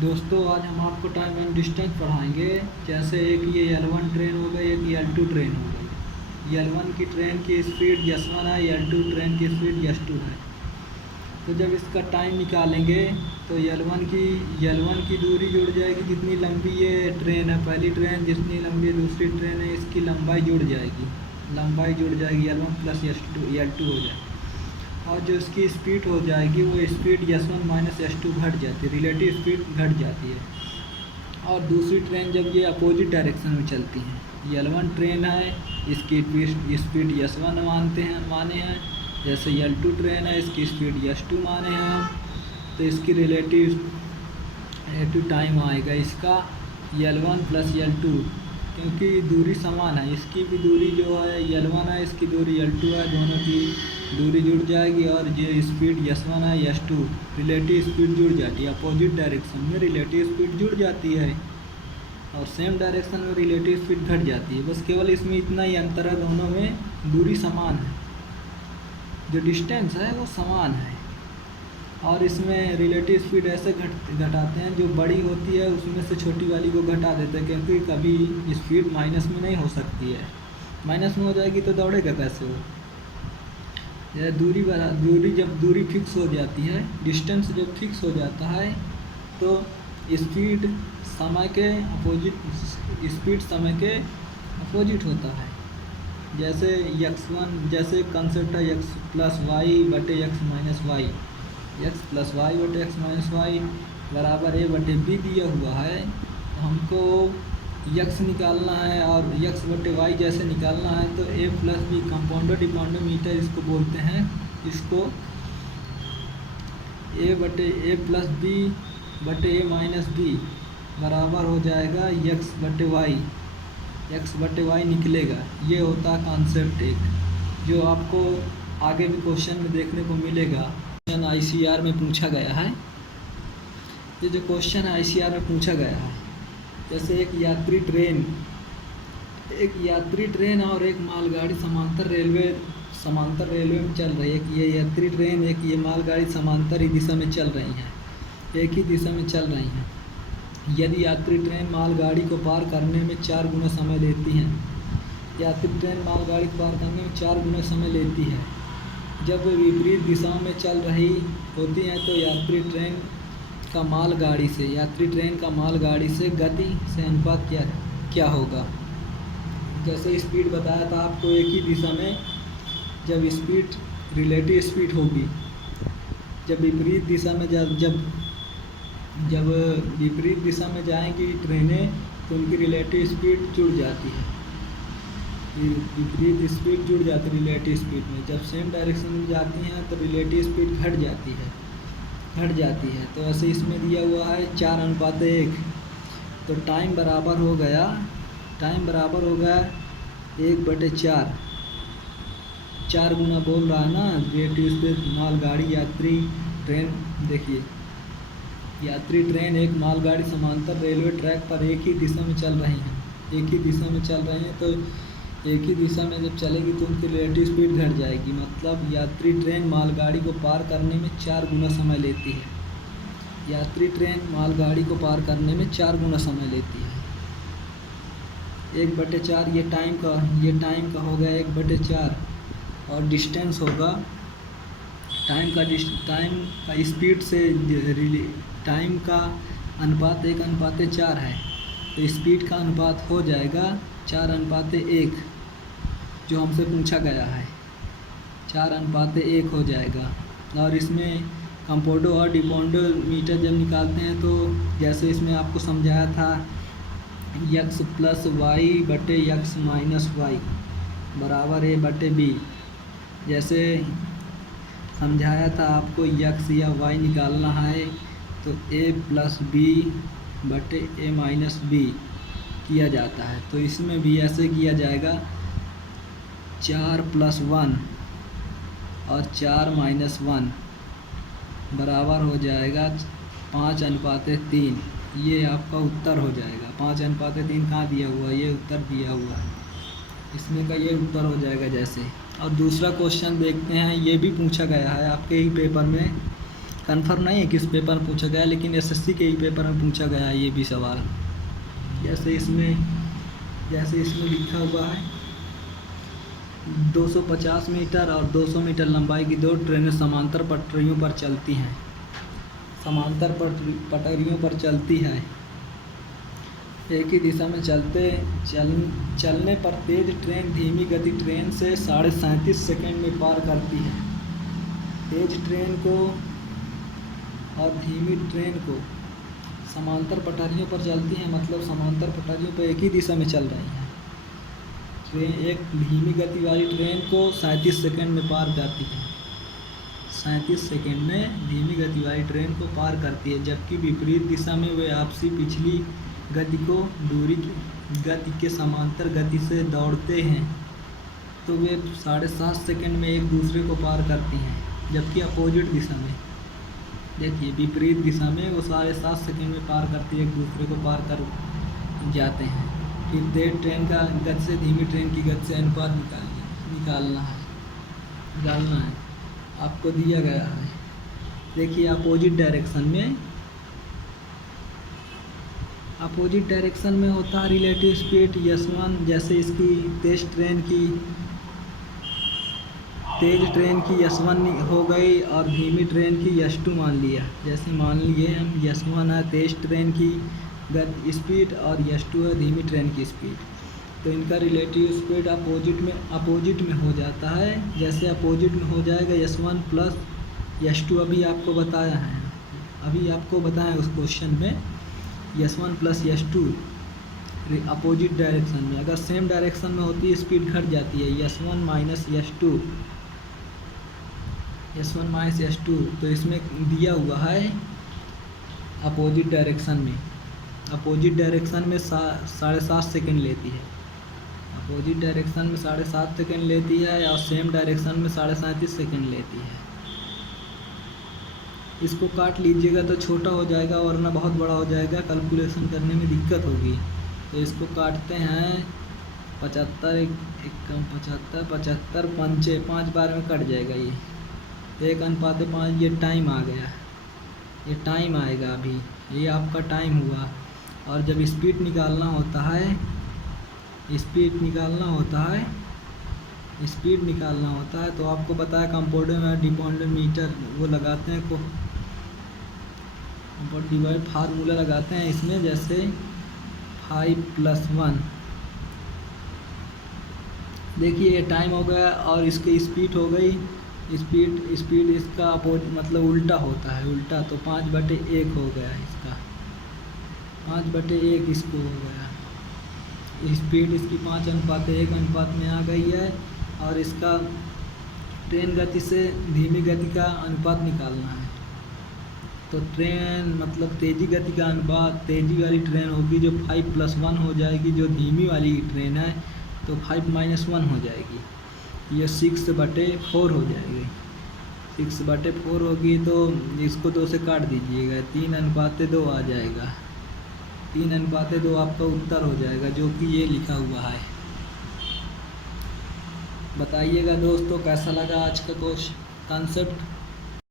दोस्तों आज हम आपको टाइम एंड डिस्टेंस पढ़ाएंगे। जैसे एक ये L1 ट्रेन हो गई, एक L2 ट्रेन हो गई। L1 की ट्रेन की स्पीड S1 है, L2 ट्रेन की स्पीड S2 है। तो जब इसका टाइम निकालेंगे तो L1 की दूरी जुड़ जाएगी, जितनी लंबी ये ट्रेन है पहली ट्रेन, जितनी लंबी दूसरी ट्रेन है इसकी लंबाई जुड़ जाएगी। L1 प्लस L2 हो जाएगी। और जो इसकी स्पीड हो जाएगी वो स्पीड S1 माइनस S2 घट जाती है, रिलेटिव स्पीड घट जाती है। और दूसरी ट्रेन जब ये अपोजिट डायरेक्शन में चलती हैं, L1 ट्रेन है इसकी स्पीड S1 माने हैं। जैसे L2 ट्रेन है इसकी स्पीड S2 माने हैं हम। तो इसकी रिलेटिव टाइम आएगा इसका L1 प्लस L2, क्योंकि दूरी समान है। इसकी भी दूरी जो है L1 है, इसकी दूरी L2 है, दोनों की दूरी जुड़ जाएगी। और ये स्पीड S1 है S2, रिलेटिव स्पीड जुड़ जाती है। अपोजिट डायरेक्शन में रिलेटिव स्पीड जुड़ जाती है और सेम डायरेक्शन में रिलेटिव स्पीड घट जाती है। बस केवल इसमें इतना ही अंतर है, दोनों में दूरी समान है, जो डिस्टेंस है वो समान है। और इसमें रिलेटिव स्पीड ऐसे घटाते हैं, जो बड़ी होती है उसमें से छोटी वाली को घटा देते हैं, क्योंकि कभी स्पीड माइनस में नहीं हो सकती है। माइनस में हो जाएगी तो दौड़ेगा कैसे वो। यह दूरी फिक्स हो जाती है, डिस्टेंस जब फिक्स हो जाता है तो स्पीड समय के अपोजिट होता है। जैसे जैसे कंसेप्ट है x प्लस वाई बटे x minus y, x plus y बटे x माइनस वाई बराबर a बटे b दिया हुआ है। तो हमको x निकालना है और x बटे y जैसे निकालना है तो a प्लस बी कंपाउंडर डिपाउंडोमीटर इसको बोलते हैं। इसको a प्लस बी बटे a माइनस बी बराबर हो जाएगा x बटे y निकलेगा। ये होता है कॉन्सेप्ट एक, जो आपको आगे भी क्वेश्चन में देखने को मिलेगा। ICR में पूछा गया है, ये जो क्वेश्चन है ICR में पूछा गया है। जैसे एक यात्री ट्रेन और एक मालगाड़ी समांतर रेलवे में चल रही है। एक ये यात्री ट्रेन, एक ये मालगाड़ी समांतर ही दिशा में चल रही हैं, एक ही दिशा में चल रही हैं। यदि यात्री ट्रेन मालगाड़ी को पार करने में 4 गुना समय लेती है, यात्री ट्रेन मालगाड़ी को पार करने में 4 गुना समय लेती है। जब वे विपरीत दिशाओं में चल रही होती हैं तो यात्री ट्रेन का मालगाड़ी से गति से अनुपात क्या होगा। जैसे स्पीड बताया था आपको, एक ही दिशा में जब स्पीड रिलेटिव स्पीड होगी, जब विपरीत दिशा में जाएंगी ट्रेनें तो उनकी रिलेटिव स्पीड जुड़ जाती है। विपरीत स्पीड जुड़ जाती है रिलेटिव स्पीड में। जब सेम डायरेक्शन में जाती हैं तो रिलेटिव स्पीड घट जाती है। तो ऐसे इसमें दिया हुआ है 4:1। तो टाइम बराबर हो गया 1/4। 4 गुना बोल रहा है ना रिलेटिव स्पीड। मालगाड़ी यात्री ट्रेन, देखिए यात्री ट्रेन एक मालगाड़ी समांतर रेलवे ट्रैक पर एक ही दिशा में चल रही हैं। तो एक ही दिशा में जब चलेगी तो उनकी रिलेटिव स्पीड घट जाएगी। मतलब यात्री ट्रेन मालगाड़ी को पार करने में 4 गुना समय लेती है। 1/4 ये टाइम का हो गया 1/4। और डिस्टेंस होगा टाइम का स्पीड से टाइम का अनुपात 1:4 है। तो स्पीड का अनुपात हो जाएगा 4:1, जो हमसे पूछा गया है 4:1 हो जाएगा। और इसमें कंपाउंडर और डिपाउंडोमीटर जब निकालते हैं तो जैसे इसमें आपको समझाया था x प्लस वाई बटे x माइनस वाई बराबर a बटे b। जैसे समझाया था आपको x या y निकालना है तो a प्लस b बटे a माइनस b किया जाता है। तो इसमें भी ऐसे किया जाएगा 4 + 1 और 4 - 1 बराबर हो जाएगा 5:3। ये आपका उत्तर हो जाएगा। 5:3 कहाँ दिया हुआ है, ये उत्तर दिया हुआ है इसमें का, ये उत्तर हो जाएगा जैसे। और दूसरा क्वेश्चन देखते हैं, ये भी पूछा गया है आपके ही पेपर में। कन्फर्म नहीं है किस पेपर में पूछा गया, लेकिन एसएससी के ही पेपर में पूछा गया है ये भी सवाल। जैसे इसमें लिखा हुआ है 250 मीटर और 200 मीटर लंबाई की दो ट्रेनें समांतर पटरियों पर चलती हैं। समांतर पटरियों पर चलती है, एक ही दिशा में चलने पर तेज ट्रेन धीमी गति ट्रेन से 37.5 सेकंड में पार करती है। तेज ट्रेन को और धीमी ट्रेन को समांतर पटरियों पर चलती हैं, मतलब समांतर पटरियों पर एक ही दिशा में चल रही हैं। ट्रेन एक धीमी गति वाली ट्रेन को 37 सेकंड में पार करती है। 37 सेकंड में धीमी गति वाली ट्रेन को पार करती है, जबकि विपरीत दिशा में वे आपसी पिछली गति को दूरी की गति के समांतर गति से दौड़ते हैं, तो वे 7.5 सेकंड में एक दूसरे को पार करती हैं। जबकि अपोजिट दिशा में, देखिए विपरीत दिशा में वो 7.5 सेकंड में पार करती है, एक दूसरे को पार कर जाते हैं। फिर तेज ट्रेन का गति से धीमी ट्रेन की गति से अनुपात निकालना है, आपको दिया गया है। देखिए अपोजिट डायरेक्शन में होता है रिलेटिव स्पीड S1। जैसे इसकी तेज ट्रेन की S1 हो गई और धीमी ट्रेन की S2 मान लिया। जैसे मान लिए हम S1 है तेज ट्रेन की स्पीड और S2 है धीमी ट्रेन की स्पीड, तो इनका रिलेटिव स्पीड अपोजिट में हो जाता है। जैसे अपोजिट में हो जाएगा S1 प्लस S2, अभी आपको बताया उस क्वेश्चन में S1 plus S2 opposite direction में। अगर सेम डायरेक्शन में होती है स्पीड घट जाती है, S1 माइनस S2, तो इसमें दिया हुआ है अपोजिट डायरेक्शन में 7.5 सेकंड लेती है। अपोजिट डायरेक्शन में 7.5 सेकंड लेती है और सेम डायरेक्शन में 37.5 सेकंड लेती है। इसको काट लीजिएगा तो छोटा हो जाएगा, वरना बहुत बड़ा हो जाएगा, कैलकुलेशन करने में दिक्कत होगी। तो इसको काटते हैं 75 5 बार में कट जाएगा। ये 1:5, ये टाइम आ गया, ये टाइम आएगा। अभी ये आपका टाइम हुआ। और जब स्पीड निकालना होता है तो आपको पता है कंपाउंड में डिपाउंड मीटर वो लगाते हैं, कंपाउंड डिवाइड फार्मूला लगाते हैं इसमें। जैसे 5+1, देखिए ये टाइम हो गया और इसकी स्पीड हो गई। स्पीड इसका मतलब उल्टा होता है, उल्टा, तो 5/1 हो गया इसका, 5/1 इसको हो गया। स्पीड इसकी 5:1 अनुपात में आ गई है। और इसका ट्रेन गति से धीमी गति का अनुपात निकालना है। तो ट्रेन मतलब तेज़ी गति का अनुपात, तेज़ी वाली ट्रेन होगी जो 5+1 हो जाएगी, जो धीमी वाली ट्रेन है तो 5-1 हो जाएगी, ये 6/4 हो जाएगी। 6/4 होगी तो इसको 2 से काट दीजिएगा, 3:2 आ जाएगा। 3:2 आपका उत्तर हो जाएगा, जो कि ये लिखा हुआ है। बताइएगा दोस्तों कैसा लगा आज का कॉन्सेप्ट।